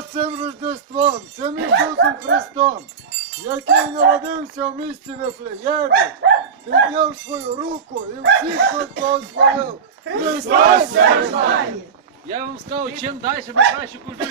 з цим Рождеством, цим Ісусом Христом, який народився в місті Вифлеємі, підняв свою руку і всіх нас благословив. Христос! Я вам сказав, чим далі ми краще культуру.